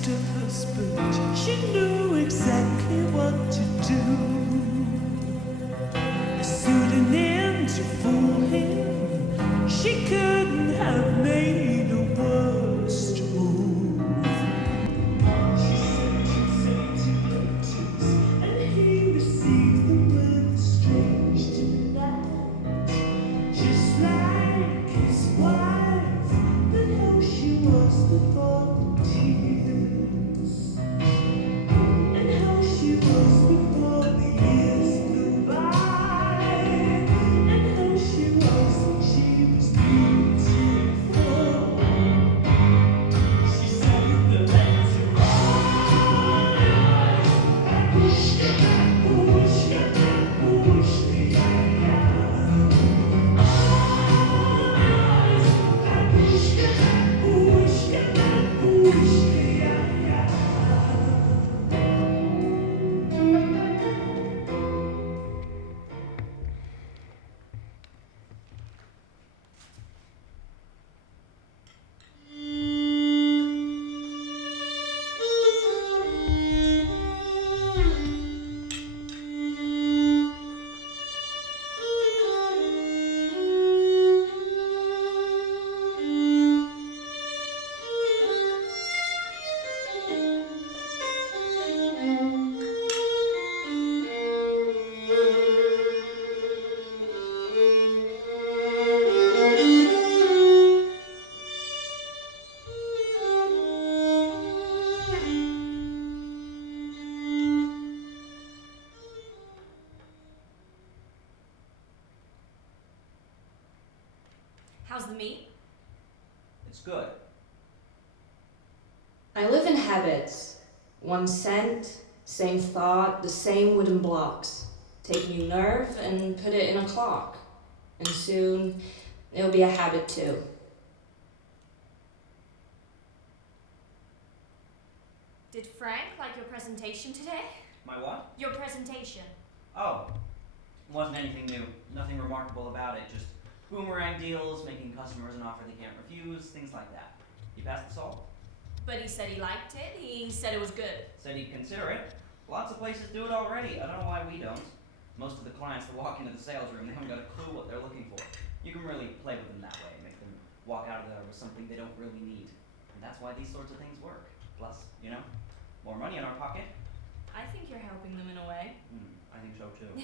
against us, but she knew exactly what to do. A pseudonym to fool him, she couldn't have made a worse move. She sent to letters, and he received them with a strange delight. Just like his wife, but how she was before the tears, and how she was before the years flew by, and how she was when she was beautiful. She said in the letter, Babooshka, Babooshka, Babooshka, yeah, yeah. Babooshka, Babooshka, Babooshka, yeah, yeah. How's the meat? It's good. I live in habits. One scent, same thought, the same wooden blocks. Take a new nerve and put it in a clock. And soon, it'll be a habit too. Did Frank like your presentation today? My what? Your presentation. Oh, it wasn't anything new. Nothing remarkable about it. Just boomerang deals, making customers an offer they can't refuse, things like that. You passed the salt? But he said he liked it. He said it was good. Said he'd consider it. Lots of places do it already. I don't know why we don't. Most of the clients that walk into the sales room, they haven't got a clue what they're looking for. You can really play with them that way, make them walk out of there with something they don't really need. And that's why these sorts of things work. Plus, you know, more money in our pocket. I think you're helping them in a way. I think so too.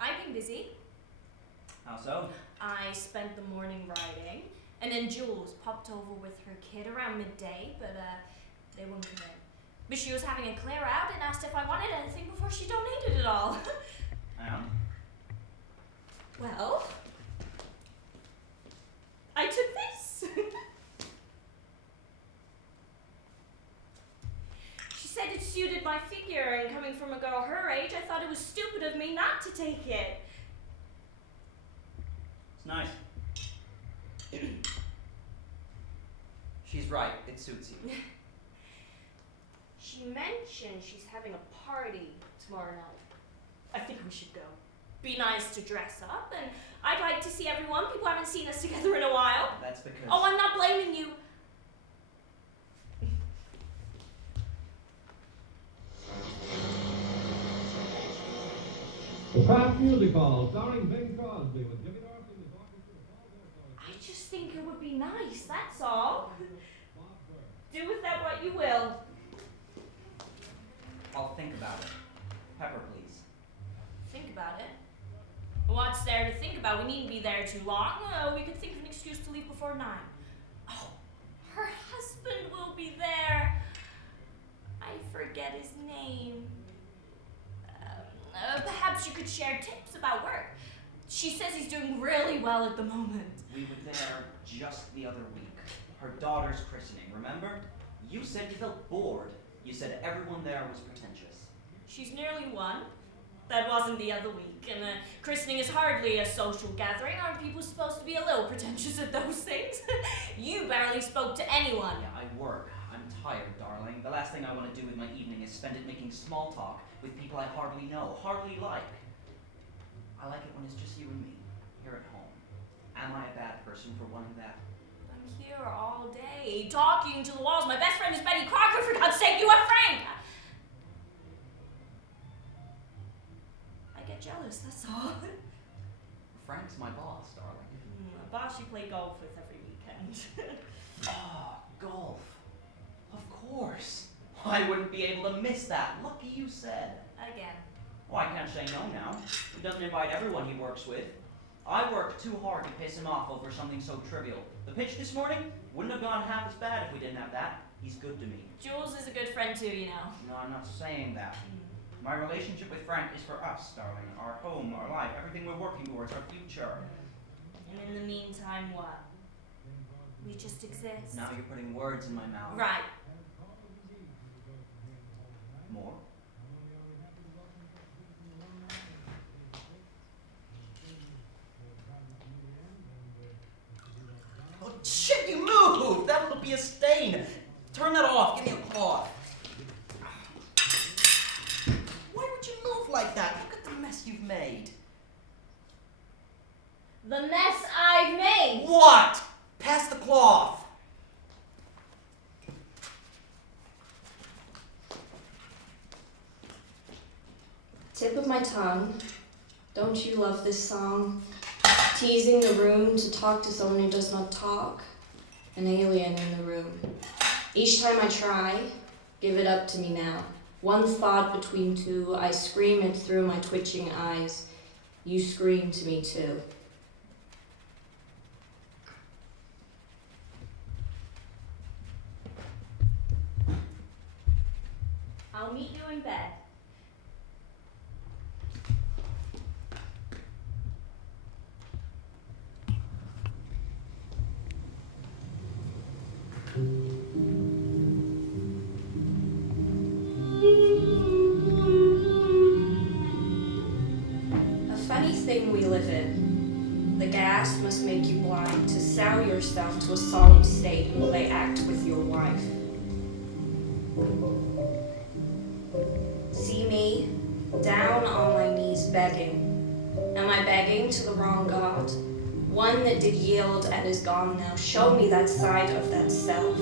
I've been busy. How so? I spent the morning writing, and then Jules popped over with her kid around midday, but they wouldn't come in. But she was having a clear out and asked if I wanted anything before she donated it all. Well, I took this. She said it suited my figure, and coming from a girl her age, I thought it was stupid of me not to take it. It's nice. She's right, it suits you. She mentioned she's having a party tomorrow night. I think we should go. Be nice to dress up, and I'd like to see everyone. People haven't seen us together in a while. That's because... Oh, I'm not blaming you. The Kraft Music Hall, starring Bing Crosby with Jimmy Dorothy and the I just think it would be nice, that's all. Do with that what you will. I'll think about it. Pepper, please. Think about it. What's there to think about? We needn't be there too long. We could think of an excuse to leave before 9. Oh, her husband will be there. I forget his name. Perhaps you could share tips about work. She says he's doing really well at the moment. We were there just the other week. Her daughter's christening, remember? You said you felt bored. You said everyone there was pretentious. She's nearly 1. That wasn't the other week, and christening is hardly a social gathering. Aren't people supposed to be a little pretentious at those things? You barely spoke to anyone. Yeah, I work. I'm tired, darling. The last thing I want to do with my evening is spend it making small talk with people I hardly know, hardly like. I like it when it's just you and me, here at home. Am I a bad person? person for wanting that. I'm here all day, talking to the walls. My best friend is Betty Crocker, for God's sake, you are Frank! I get jealous, that's all. Frank's my boss, darling. A boss you play golf with every weekend. Oh, golf. Of course. I wouldn't be able to miss that. Lucky you said. Again. Oh, I can't say no now. He doesn't invite everyone he works with. I worked too hard to piss him off over something so trivial. The pitch this morning wouldn't have gone half as bad if we didn't have that. He's good to me. Jules is a good friend too, you know. No, I'm not saying that. My relationship with Frank is for us, darling. Our home, our life, everything we're working towards, our future. And in the meantime, what? We just exist. Now you're putting words in my mouth. Right. More? Oh, shit, you moved! That will be a stain. Turn that off. Give me a cloth. Why would you move like that? Look at the mess you've made. The mess I've made! What? Pass the cloth. Tip of my tongue, don't you love this song? Teasing the room to talk to someone who does not talk. An alien in the room. Each time I try, give it up to me now. One thought between two, I scream it through my twitching eyes. You scream to me too. I'll meet you in bed. A funny thing we live in. The gas must make you blind to sow yourself to a solemn state and play act with your wife. See me, down on my knees begging. Am I begging to the wrong God? One that did yield and is gone now. Show me that side of that self.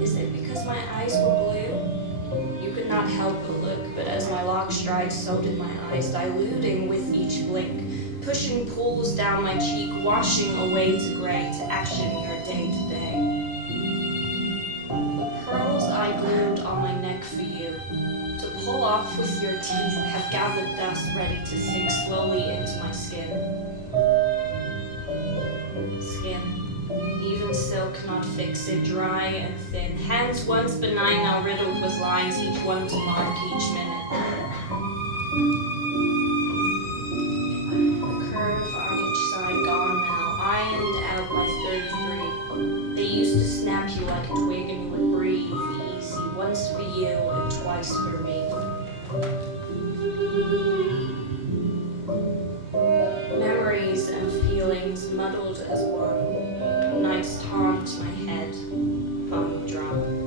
Is it because my eyes were blue? You could not help but look, but as my lock strides, so did my eyes, diluting with each blink, pushing pools down my cheek, washing away to gray, to action your day to day. Pearls I glued on my neck for you, to pull off with your teeth, have gathered dust ready to sink slowly into my skin. Skin. Even silk cannot fix it, dry and thin. Hands once benign, now riddled with lines, each one to mark each minute. The curve on each side gone now, ironed out by 33. They used to snap you like a twig and you would breathe easy, once for you and twice for me. Memories and feelings muddled as one. Nights haunt my head, humdrum.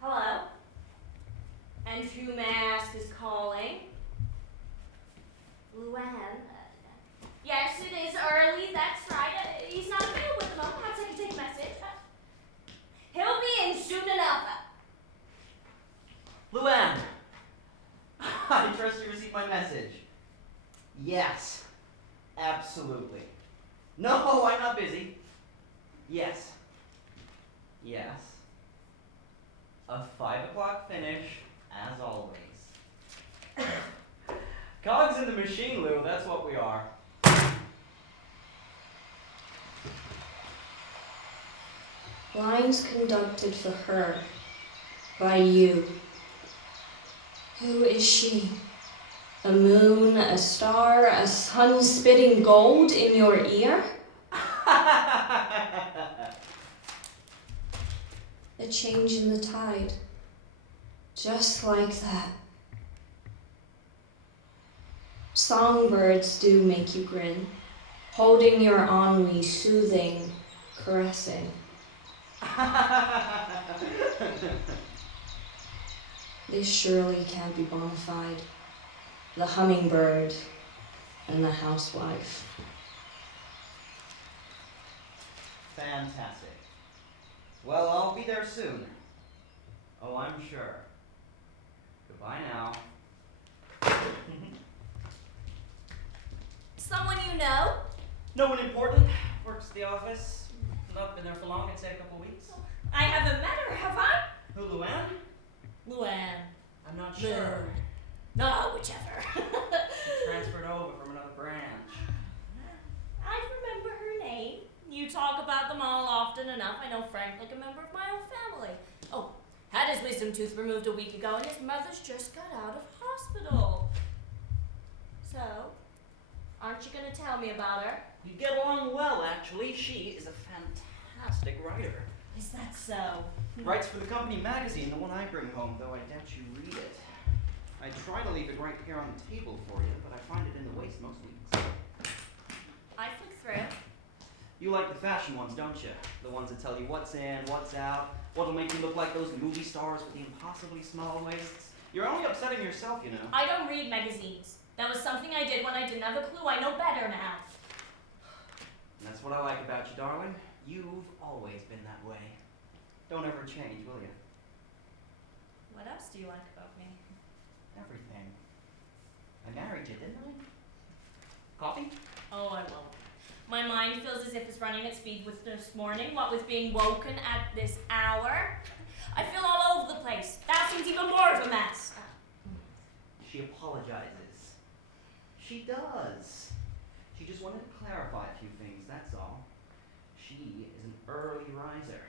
Hello? And who may I ask is calling? Luann? Yes, it is early, that's right. He's not available at the moment. Perhaps I can take a message. He'll be in soon enough. Luann! I trust you received my message. Yes. Absolutely. No, I'm not busy. Yes. Yes. A 5 o'clock finish, as always. Cogs in the machine, Lou, that's what we are. Lines conducted for her by you. Who is she? A moon, a star, a sun spitting gold in your ear? change in the tide. Just like that. Songbirds do make you grin, holding your ennui, soothing, caressing. They surely can't be bona fide. The hummingbird and the housewife. Fantastic. Well, I'll be there soon. Oh, I'm sure. Goodbye now. Someone you know? No one important. Works at the office. Not been there for long. I'd say a couple of weeks. I haven't met her, have I? Who, Luann? Luann. I'm not sure. No, whichever. She transferred over from another branch. I remember her name. You talk about them all often enough. I know Frank like a member of my own family. Oh, had his wisdom tooth removed a week ago and his mother's just got out of hospital. So, aren't you going to tell me about her? You get along well, actually. She is a fantastic writer. Is that so? Writes for the company magazine, the one I bring home, though I doubt you read it. I try to leave it right here on the table for you, but I find it in the waste most weeks. I flick through. You like the fashion ones, don't you? The ones that tell you what's in, what's out, what'll make you look like those movie stars with the impossibly small waists. You're only upsetting yourself, you know. I don't read magazines. That was something I did when I didn't have a clue. I know better now. And that's what I like about you, darling. You've always been that way. Don't ever change, will you? What else do you like about me? Everything. I married you, didn't I? Coffee? Oh, I won't. My mind feels as if it's running at speed with this morning, what with being woken at this hour. I feel all over the place. That seems even more of a mess. She apologizes. She does. She just wanted to clarify a few things, that's all. She is an early riser.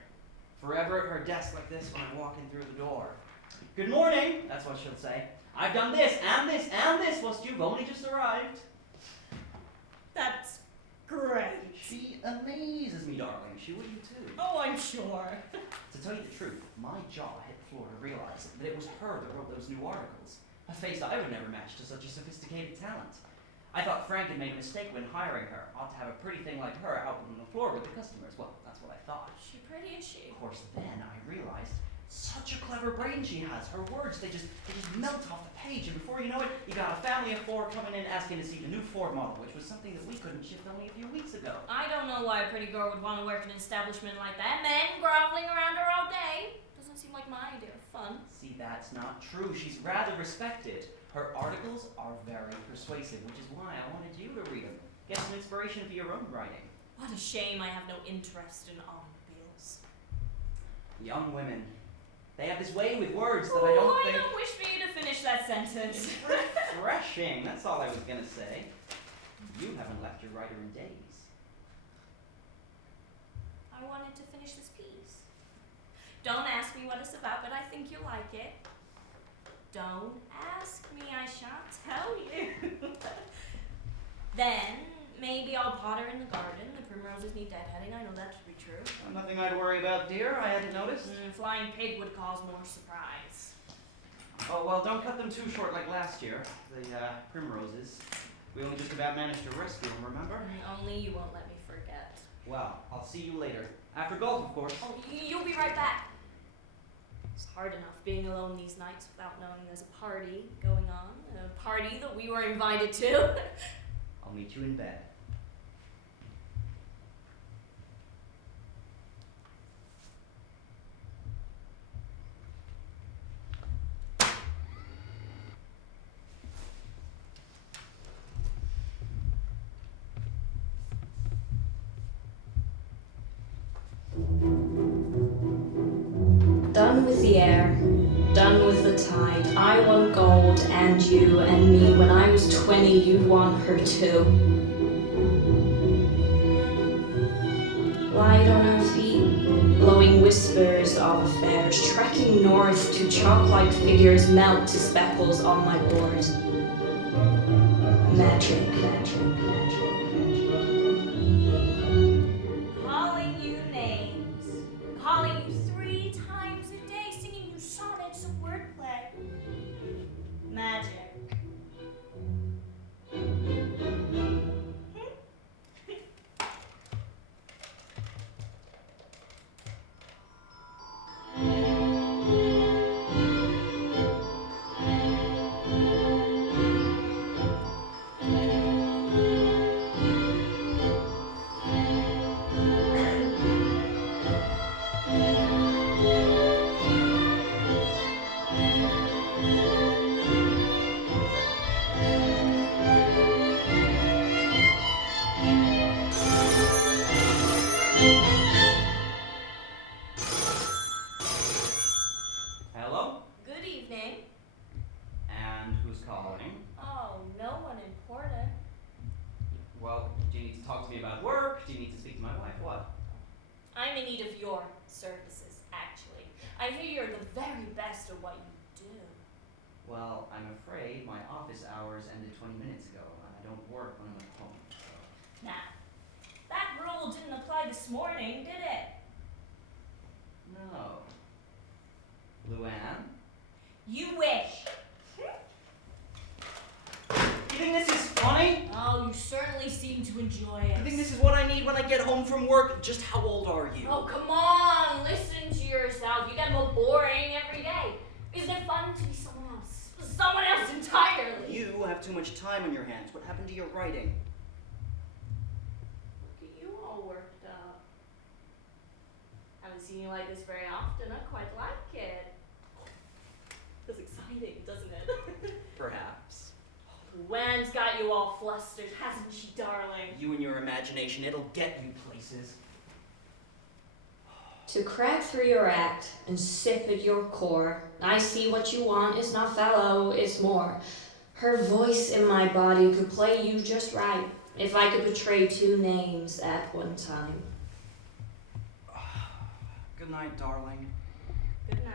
Forever at her desk like this when I'm walking through the door. Good morning, that's what she'll say. I've done this, and this, and this, whilst you've only just arrived. That's great. She amazes me, darling. She would you too. Oh, I'm sure. To tell you the truth, my jaw hit the floor to realize that it was her that wrote those new articles. A face I would never match to such a sophisticated talent. I thought Frank had made a mistake when hiring her. Ought to have a pretty thing like her out on the floor with the customers. Well, that's what I thought. She pretty, is she? Of course, then I realized such a clever brain she has. Her words, they just melt off the page, and before you know it, you got a family of 4 coming in asking to see the new Ford model, which was something that we couldn't shift only a few weeks ago. I don't know why a pretty girl would want to work in an establishment like that. Men groveling around her all day. Doesn't seem like my idea of fun. See, that's not true. She's rather respected. Her articles are very persuasive, which is why I wanted you to read them. Get some inspiration for your own writing. What a shame I have no interest in automobiles. Young women. They have this way with words that I don't think... I don't wish for you to finish that sentence. It's refreshing, that's all I was gonna say. You haven't left your writer in days. I wanted to finish this piece. Don't ask me what it's about, but I think you'll like it. Don't ask me, I shan't tell you. Then, maybe I'll potter in the garden. The primroses need deadheading, I know that to be true. Nothing I'd worry about, dear. I hadn't noticed. Flying pig would cause more surprise. Oh, well, don't cut them too short like last year. The primroses. We only just about managed to rescue them, remember? Only you won't let me forget. Well, I'll see you later. After golf, of course. Oh, you'll be right back. It's hard enough being alone these nights without knowing there's a party going on. A party that we were invited to. I'll meet you in bed. Done with the air, done with the tide. I want gold, and you and me. When I was 20, you'd want her too. Light on our feet, blowing whispers of affairs, trekking north to chalk-like figures melt to speckles on my board. Magic, magic, magic. Calling you names. Calling you 3 times need of your services, actually. I hear you're the very best at what you do. Well, I'm afraid my office hours ended 20 minutes ago, and I don't work when I'm at home, so... Now, that rule didn't apply this morning, did it? No. Luann? You wish. You think this is funny? Oh, you certainly seem to enjoy it. You think this is what I need when I get home from work? Just how old are you? Oh, come on, listen to yourself. You get more boring every day. Isn't it fun to be someone else? Someone else entirely. You have too much time on your hands. What happened to your writing? Look at you all worked up. Haven't seen you like this very often. I quite like it. Feels exciting, doesn't it? Perhaps. Luann's got you all flustered, hasn't she, darling? You and your imagination, it'll get you places. To crack through your act and sip at your core, I see what you want is not fallow, it's more. Her voice in my body could play you just right, if I could portray two names at one time. Good night, darling. Good night.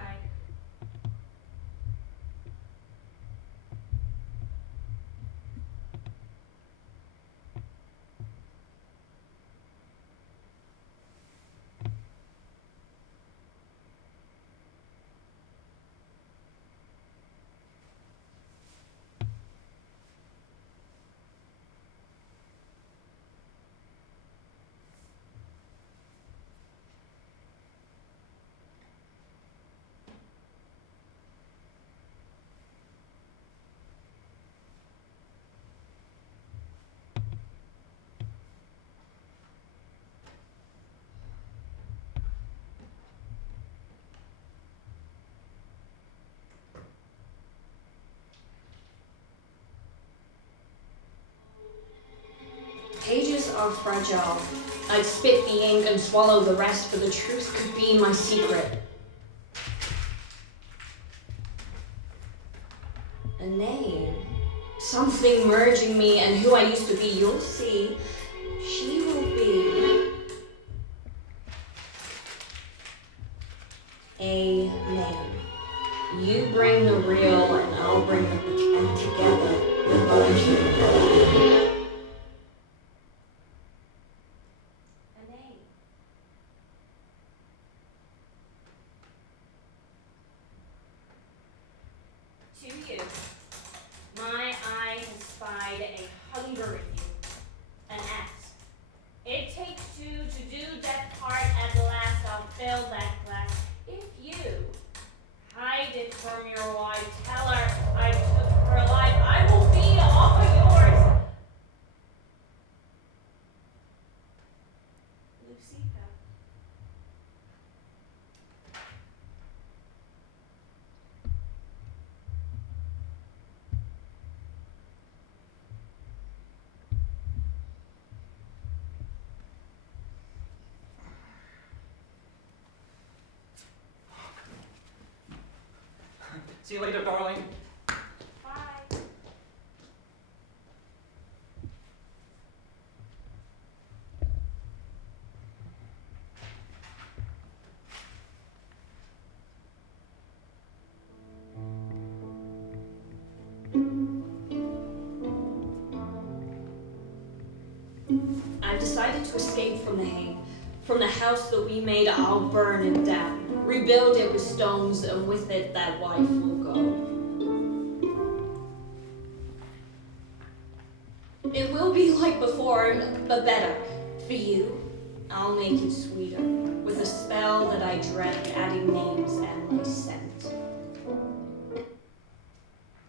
Pages are fragile. I'd spit the ink and swallow the rest, but the truth could be my secret. A name. Something merging me and who I used to be. You'll see. She will be a name. You bring the real and I'll bring the pretend together. We're going To you, my eye has spied a hunger in you, an ass. It takes two to do that part at last. I'll fill that glass. If you hide it from your wife, tell her I took her life. I will be all yours. Lucika. See you later, darling. Bye. I've decided to escape from the Hague. From the house that we made, I'll burn it down. Rebuild it with stones, and with it that wife will go. It will be like before, but better. For you, I'll make it sweeter, with a spell that I dread, adding names and my scent.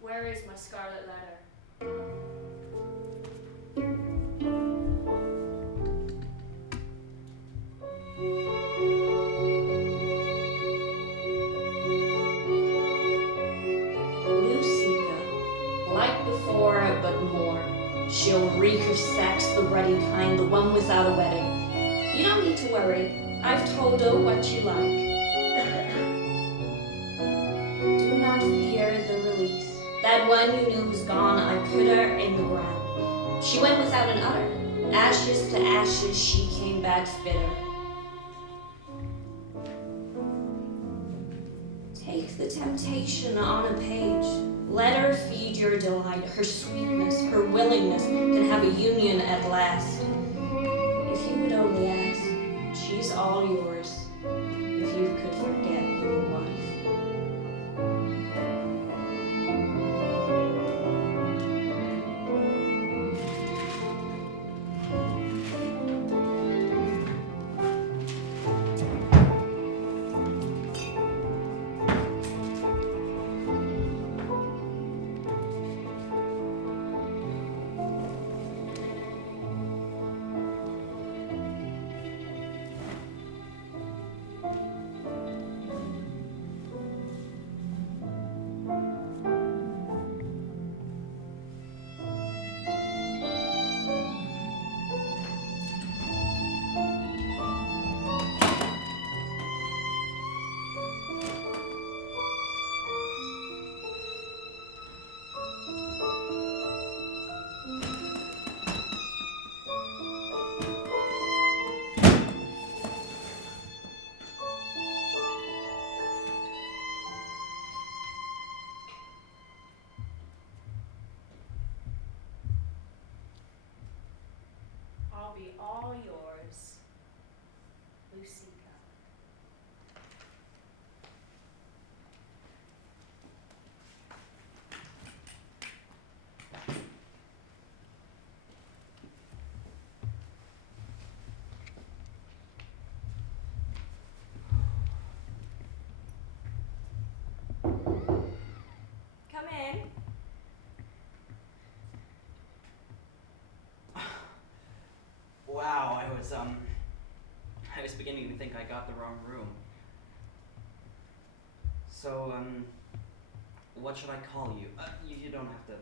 Where is my scarlet letter? Lucika, like before, but more. She'll reek of sex, the ruddy kind, the one without a wedding. You don't need to worry. I've told her what you like. Do not fear the release. That one you knew was gone, I put her in the ground. She went without an udder. Ashes to ashes, she came back fitter. the temptation on a page. Let her feed your delight, her sweetness, her willingness can have a union at last. If you would only ask, she's all yours. If you could forget your wife. I'll be all yours, Lucika. Come in. Wow, I was beginning to think I got the wrong room. So, what should I call you? You don't have to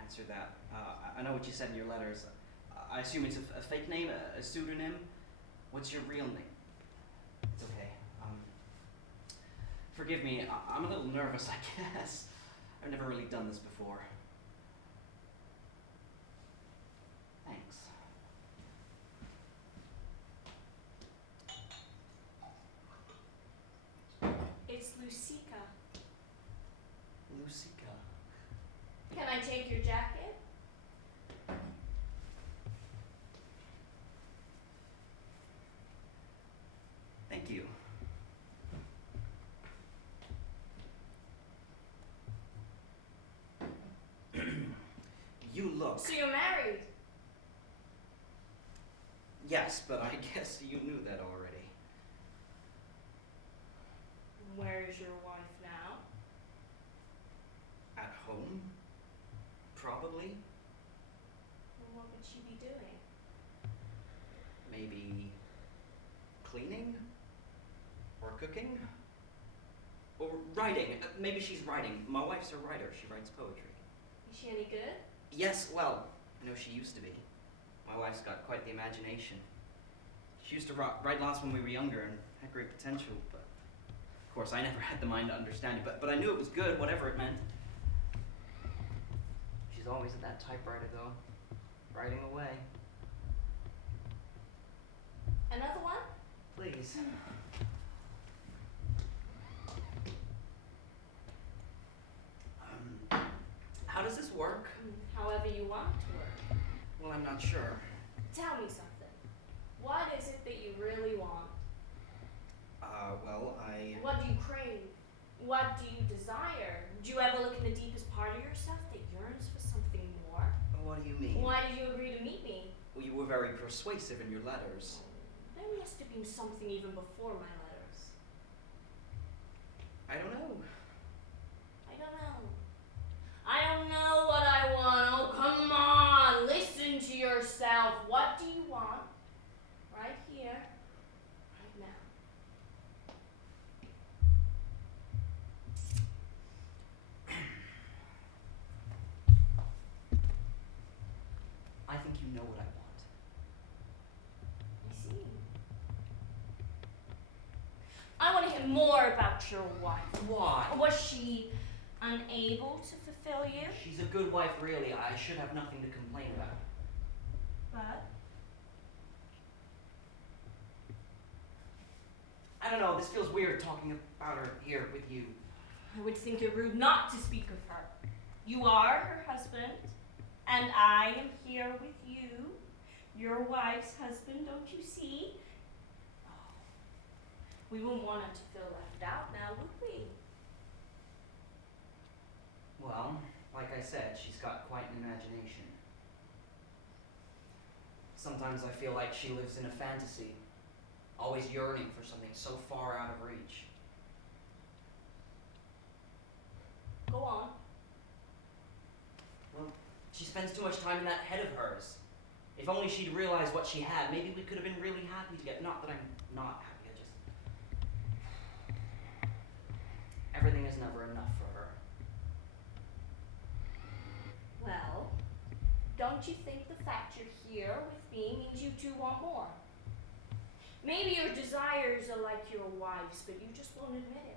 answer that. I know what you said in your letters. I assume it's a fake name, a pseudonym? What's your real name? It's okay. Forgive me, I'm a little nervous, I guess. I've never really done this before. Thanks. It's Lucika. Lucika. Can I take your jacket? Thank you. You look. So you're married? Yes, but I guess you knew that already. Where is your wife now? At home? Probably. Well, what would she be doing? Maybe cleaning? Or cooking? Or writing. Maybe she's writing. My wife's a writer. She writes poetry. Is she any good? Yes, well, I know she used to be. My wife's got quite the imagination. She used to write lots when we were younger and had great potential, but of course I never had the mind to understand it, but I knew it was good, whatever it meant. She's always at that typewriter though, writing away. Another one? Please. How does this work? However you want it to work. Well, I'm not sure. Tell me something. What is it that you really want? Well, What do you crave? What do you desire? Do you ever look in the deepest part of yourself that yearns for something more? What do you mean? Why did you agree to meet me? Well, you were very persuasive in your letters. There must have been something even before my letters. I don't know. I don't know. I don't know what I want. Oh, come on. Listen to yourself. What do you want? Right here. Right now. I think you know what I want. I see. I want to hear more about your wife. Why? Was she unable to fulfill you? She's a good wife, really. I should have nothing to complain about. But I don't know, this feels weird talking about her here with you. I would think it rude not to speak of her. You are her husband, and I am here with you, your wife's husband, don't you see? Oh, we wouldn't want her to feel left out now, would we? Well, like I said, she's got quite an imagination. Sometimes I feel like she lives in a fantasy, always yearning for something so far out of reach. Go on. Well, she spends too much time in that head of hers. If only she'd realized what she had, maybe we could have been really happy together. Not that I'm not happy, I just... Everything is never enough for her. Well, don't you think the fact you're here with me means you two want more? Maybe your desires are like your wife's, but you just won't admit it.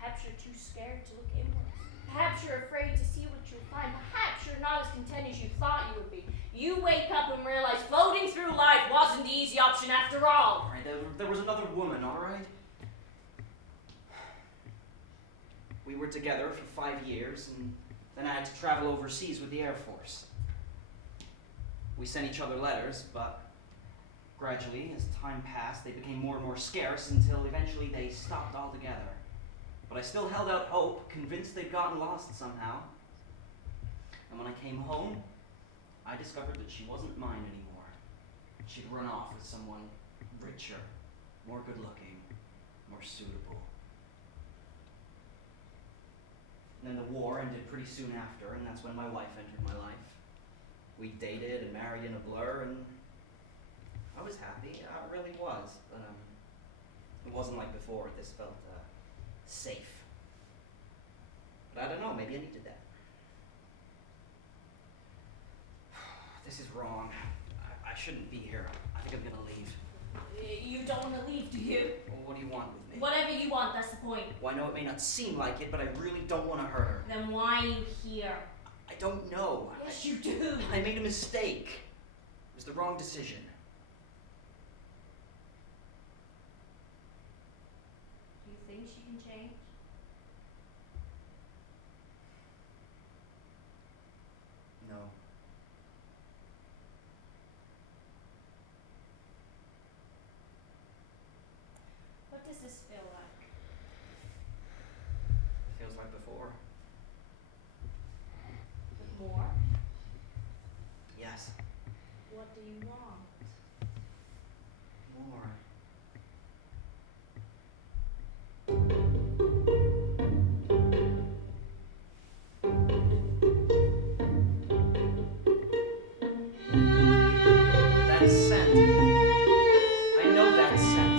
Perhaps you're too scared to look inwards. Perhaps you're afraid to see what you'll find. Perhaps you're not as content as you thought you would be. You wake up and realize floating through life wasn't the easy option after all. All right, there was another woman, all right? We were together for 5 years, and then I had to travel overseas with the Air Force. We sent each other letters, but gradually, as time passed, they became more and more scarce until eventually they stopped altogether. But I still held out hope, convinced they'd gotten lost somehow. And when I came home, I discovered that she wasn't mine anymore. She'd run off with someone richer, more good-looking, more suitable. And then the war ended pretty soon after, and that's when my wife entered my life. We dated and married in a blur, and I was happy. I really was, but it wasn't like before. This felt safe. But I don't know, maybe I needed that. This is wrong. I shouldn't be here. I think I'm gonna leave. You don't want to leave, do you? Well, what do you want with me? Whatever you want, that's the point. Well, I know it may not seem like it, but I really don't want to hurt her. Then why are you here? I don't know. Yes, you do. I made a mistake. It was the wrong decision. Do you think she can change? No. What does this feel like? It feels like before. With more? Yes. What do you want? More. That scent. I know that scent.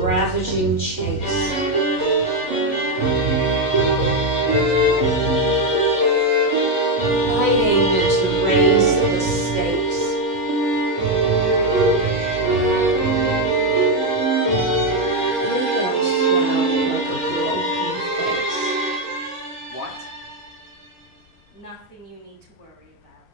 Ravaging chase. Fighting to raise the stakes. Videos swell like a broken face. What? Nothing you need to worry about.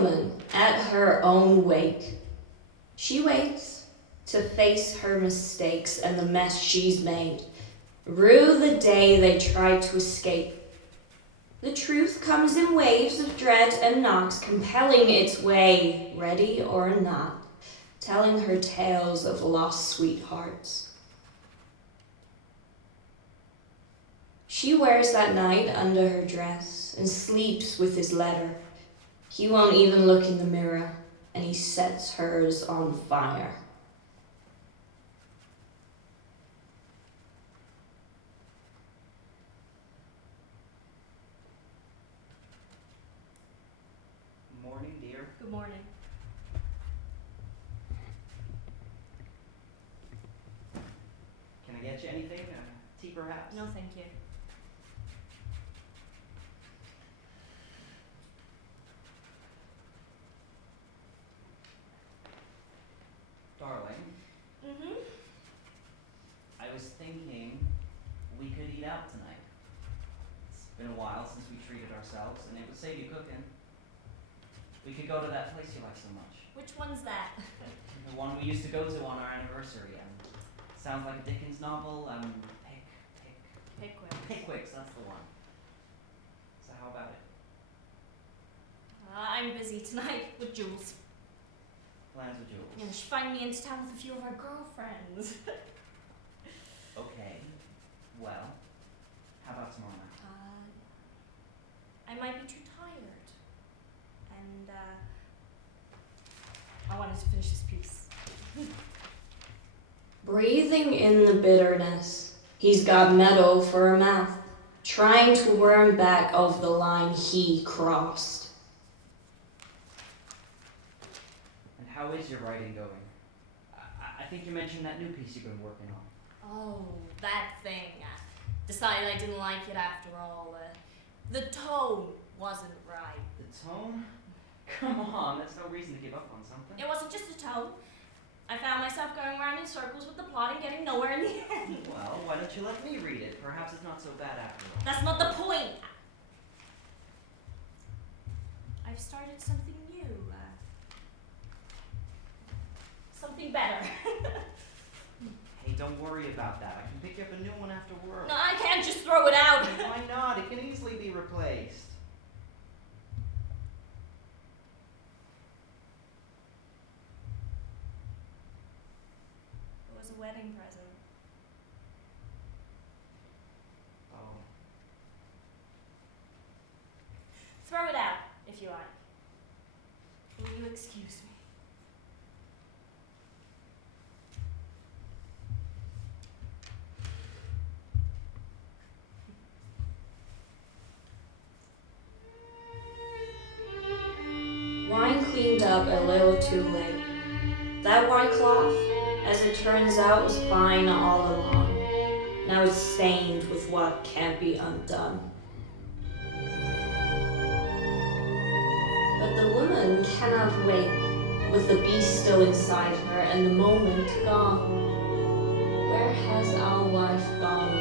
woman at her own wake. She waits to face her mistakes and the mess she's made. Rue the day they tried to escape. The truth comes in waves of dread and knocks, compelling its way, ready or not, telling her tales of lost sweethearts. She wears that night under her dress and sleeps with his letter. He won't even look in the mirror, and he sets hers on fire. Morning, dear. Good morning. Can I get you anything? Tea, perhaps? No, thank you. Darling, Mm-hmm. I was thinking we could eat out tonight. It's been a while since we treated ourselves, and it would save you cooking. We could go to that place you like so much. Which one's that? The one we used to go to on our anniversary. Sounds like a Dickens novel. Pickwick's, that's the one. So how about it? I'm busy tonight with Jules. Plans with Jules. Yeah, she finally me into town with a few of our girlfriends. Okay. Well, how about tomorrow night? I might be too tired. And, I wanted to finish this piece. Breathing in the bitterness, he's got metal for a mouth, trying to worm back over the line he crossed. And how is your writing going? I think you mentioned that new piece you've been working on. Oh, that thing. Decided I didn't like it after all. The tone wasn't right. The tone? Come on, that's no reason to give up on something. It wasn't just the tone. I found myself going around in circles with the plot and getting nowhere in the end. Well, why don't you let me read it? Perhaps it's not so bad after all. That's not the point. I've started something new. Something better. Hey, don't worry about that. I can pick you up a new one after work. No, I can't just throw it out. Why not? It can easily be replaced. It was a wedding present. Oh. Throw it out, if you like. Will you excuse me? Wine cleaned up a little too late. That white cloth, as it turns out, was fine all along. Now it's stained with what can't be undone. But the woman cannot wake, with the beast still inside her and the moment gone. Where has our wife gone